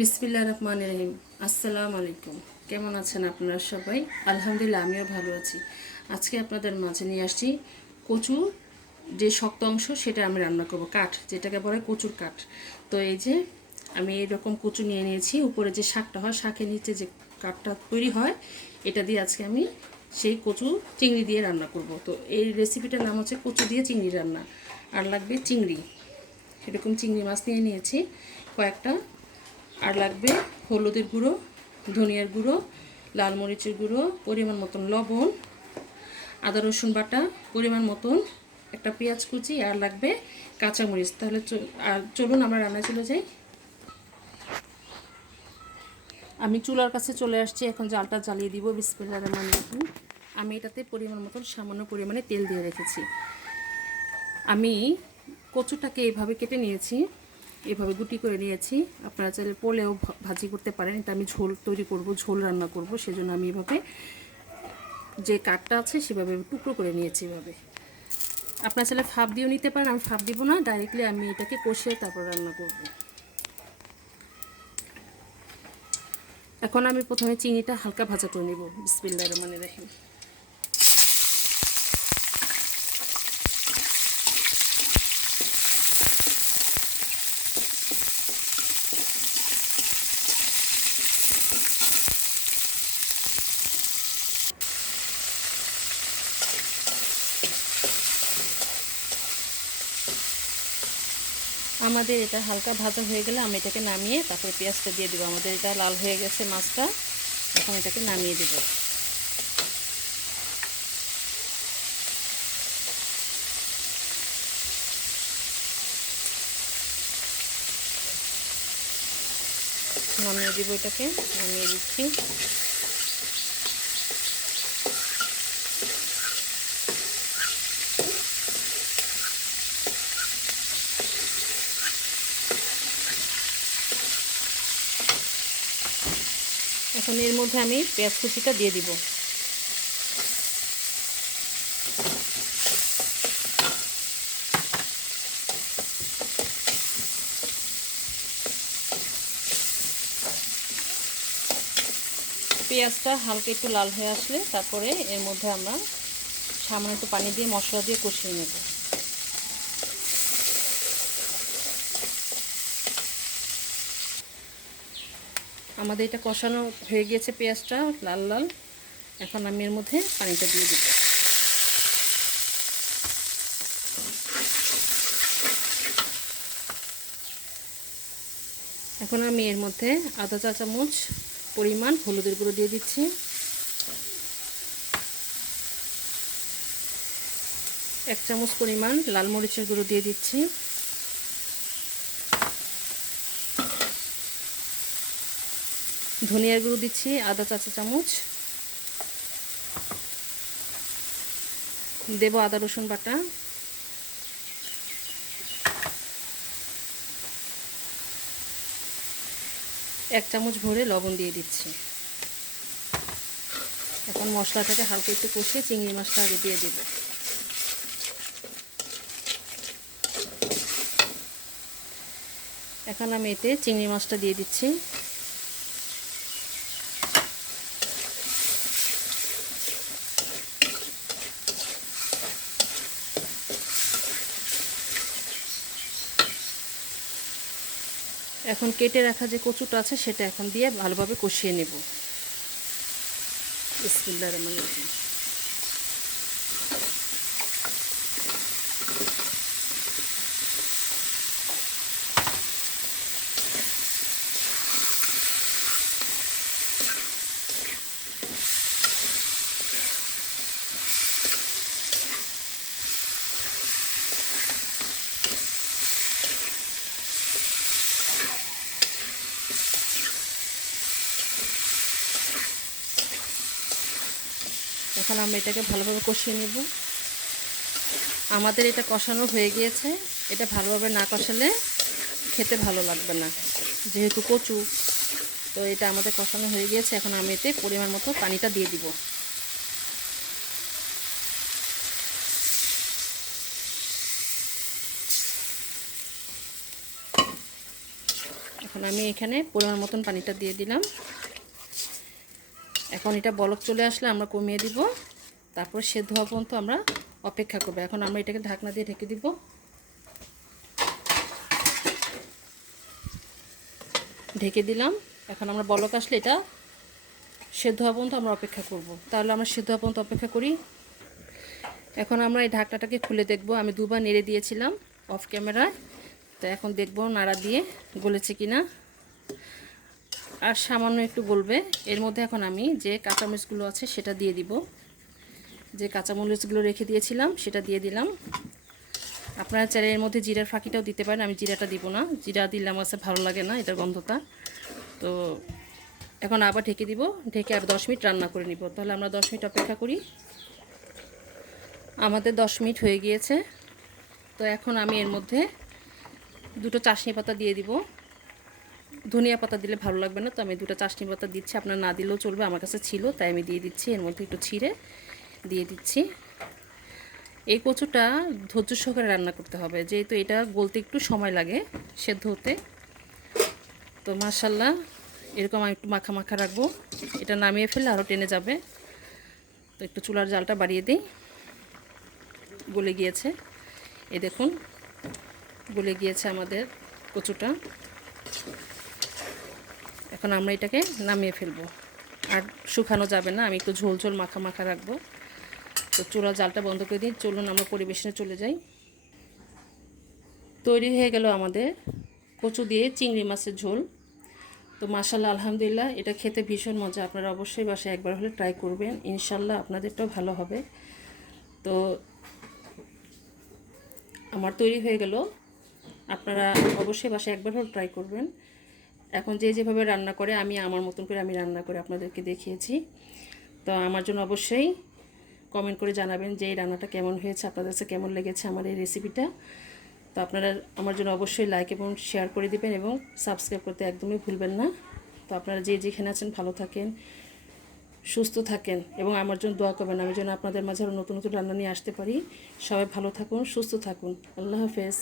বিসমিল্লাহির রহমানির রহিম। আসসালামু আলাইকুম। কেমন আছেন আপনারা সবাই? আলহামদুলিল্লাহ, আমিও ভালো আছি। আজকে আপনাদের মাঝে নিয়ে আসছি কচু, যে শক্ত অংশ সেটা আমি রান্না করব, কাঠ যেটাকে বলে কচুর কাঠ। তো এই যে আমি এরকম কচু নিয়ে নিয়েছি, উপরে যে শাকটা হয়, শাকের নিচে যে কাঠটা তৈরি হয়, এটা দিয়ে আজকে আমি সেই কচু চিংড়ি দিয়ে রান্না করব। তো এই রেসিপিটার নাম হচ্ছে কচু দিয়ে চিংড়ি রান্না। আর লাগবে চিংড়ি, এরকম চিংড়ি মাছ নিয়ে নিয়েছি কয়েকটা। আর লাগবে হলুদের গুঁড়ো, ধনিয়ার গুঁড়ো, লাল মরিচের গুঁড়ো, পরিমাণ মতন লবণ, আদা রসুন বাটা পরিমাণ মতন, একটা পেঁয়াজ কুচি, আর লাগবে কাঁচামরিচ। তাহলে আর চলুন আমরা রান্নায় চলে যাই। আমি চুলার কাছে চলে আসছি, এখন জালটা জ্বালিয়ে দিব। বিসমিল্লাহির রহমানির রহিম। আমি এটাতে পরিমাণ মতন সামান্য পরিমাণে তেল দিয়ে রেখেছি। আমি কচুটাকে এইভাবে কেটে নিয়েছি, এভাবে গুটি করে নিয়েছি। আপনারা চাইলে পোলেও ভাজি করতে পারেন। এটা আমি ঝোল তৈরি করব, ঝোল রান্না করব, সেজন্য আমি এভাবে যে কাঠটা আছে সেভাবে টুকরো করে নিয়েছি এভাবে। আপনারা চাইলে ফাঁপ দিয়েও নিতে পারেন, আমি ফাঁপ দিব না, ডাইরেক্টলি আমি এটাকে কষিয়ে তারপর রান্না করব। এখন আমি প্রথমে চিনিটা হালকা ভাজা করে নেব। বিসমিল্লাহির রহমানির রহিম। আমাদের এটা হালকা ভাজা হয়ে গেলে আমি এটাকে নামিয়ে তারপরে পেঁয়াজটা দিয়ে দেবো। আমাদের এটা লাল হয়ে গেছে মাছটা, এখন এটাকে নামিয়ে দেবো। নামিয়ে দিব, এটাকে নামিয়ে দিচ্ছি। এখন এর মধ্যে আমি পেঁয়াজ কুচিটা দিয়ে দিব। পেঁয়াজটা হালকা একটু লাল হয়ে আসলে তারপরে এর মধ্যে আমরা সামান্য একটু পানি দিয়ে মশলা দিয়ে কষিয়ে নেব। আমাদের এটা কষানো হয়ে গিয়েছে, পেঁয়াজটা লাল লাল। এখন আমি এর মধ্যে পানিটা দিয়ে দেব। এখন আমি এর মধ্যে আধা চা চামচ পরিমাণ হলুদের গুঁড়ো দিয়ে দিচ্ছি, 1 চামচ পরিমাণ লাল মরিচের গুঁড়ো দিয়ে দিচ্ছি, ধনিয়ার গুঁড়ো দিচ্ছি আধা চা চামচ, দেব আদা রসুন বাটা, এক চামচ ভরে লবণ দিয়ে দিচ্ছি। এখন মশলাটাকে হালকা একটু কষিয়ে চিংড়ি মাছটা আগে দিয়ে দেব। এখন আমি এতে চিংড়ি মাছটা দিয়ে দিচ্ছি। এখন কেটে রাখা যে কচুটা আছে সেটা এখন দিয়ে ভালোভাবে কষিয়ে নেব। বিসমিল্লাহির রহমানির রহিম। এখন আমরা এটাকে ভালোভাবে কষিয়ে নেব। আমাদের এটা কষানো হয়ে গিয়েছে। এটা ভালোভাবে না কষালে খেতে ভালো লাগবে না, যেহেতু কচু। তো এটা আমাদের কষানো হয়ে গিয়েছে। এখন আমি এতে পরিমাণ মতো পানিটা দিয়ে দিব। এখন আমি এখানে পরিমাণ মতন পানিটা দিয়ে দিলাম। এখন এটা বলক চলে আসলে আমরা কমিয়ে দিব, তারপর সেদ্ধ হওয়া পর্যন্ত আমরা অপেক্ষা করব। এখন আমরা এটাকে ঢাকনা দিয়ে ঢেকে দিব। ঢেকে দিলাম। এখন আমরা বলক আসলে এটা সেদ্ধ হওয়া পর্যন্ত আমরা অপেক্ষা করব। তাহলে আমরা সেদ্ধ হওয়া পর্যন্ত অপেক্ষা করি। এখন আমরা এই ঢাকনাটাকে খুলে দেখব। আমি দুবার নেড়ে দিয়েছিলাম অফ ক্যামেরায়, তো এখন দেখব নাড়া দিয়ে গলেছে কিনা। আর সামান্য একটু গলবে। এর মধ্যে এখন আমি যে কাঁচামরিচগুলো আছে সেটা দিয়ে দিব। যে কাঁচামরিচগুলো রেখে দিয়েছিলাম সেটা দিয়ে দিলাম। আপনারা চাইলে এর মধ্যে জিরার ফাঁকিটাও দিতে পারেন, আমি জিরাটা দিব না, জিরা দিলে আমার কাছে ভালো লাগে না এটার গন্ধটা। তো এখন আবার ঢেকে দিব, ঢেকে আর 10 মিনিট রান্না করে নিব। তাহলে আমরা 10 মিনিট অপেক্ষা করি। আমাদের 10 মিনিট হয়ে গিয়েছে। তো এখন আমি এর মধ্যে দুটো চাশনি পাতা দিয়ে দিব। ধনিয়া পাতা দিলে ভালো লাগবে না, তো আমি দুটো চাশনি পাতা দিচ্ছি। আপনার না দিলেও চলবে, আমার কাছে ছিল তাই আমি দিয়ে দিচ্ছি। এর মধ্যে একটু ছিঁড়ে দিয়ে দিচ্ছি। এই কচুটা ধৈর্য সহকারে রান্না করতে হবে, যেহেতু এটা গলতে একটু সময় লাগে সেদ্ধ হতে। তো মাশাআল্লাহ এরকম আমি একটু মাখা মাখা রাখবো। এটা নামিয়ে ফেললে আরও টেনে যাবে। তো একটু চুলার জালটা বাড়িয়ে দিই। গলে গিয়েছে, এই দেখুন গলে গিয়েছে আমাদের কচুটা। এখন আমরা এটাকে নামিয়ে ফেলবো। আর শুকানো যাবে না, আমি একটু ঝোল ঝোল মাখা মাখা রাখবো। তো চুলার জালটা বন্ধ করে দিই। চলুন আমরা পরিবেশনে চলে যাই। তৈরি হয়ে গেল আমাদের কচু দিয়ে চিংড়ি মাছের ঝোল। তো মাশাআল্লাহ আলহামদুলিল্লাহ, এটা খেতে ভীষণ মজা। আপনারা অবশ্যই বাসায় একবার হলে ট্রাই করবেন, ইনশাল্লাহ আপনাদেরটাও ভালো হবে। তো আমার তৈরি হয়ে গেল, আপনারা অবশ্যই বাসায় একবার হলে ট্রাই করবেন। এখন যেভাবে রান্না করে আমি আমার মতন করে আমি রান্না করে আপনাদেরকে দেখিয়েছি। তো আমার জন্য অবশ্যই কমেন্ট করে জানাবেন যে এই রান্নাটা কেমন হয়েছে, আপনাদের কাছে কেমন লেগেছে আমার এই রেসিপিটা। তো আপনারা আমার জন্য অবশ্যই লাইক এবং শেয়ার করে দিবেন এবং সাবস্ক্রাইব করতে একদমই ভুলবেন না। তো আপনারা যে যেখানে আছেন ভালো থাকেন, সুস্থ থাকেন এবং আমার জন্য দোয়া করবেন, আমি যেন আপনাদের মাঝে আরও নতুন নতুন রান্না নিয়ে আসতে পারি। সবাই ভালো থাকুন, সুস্থ থাকুন। আল্লাহ হাফেজ।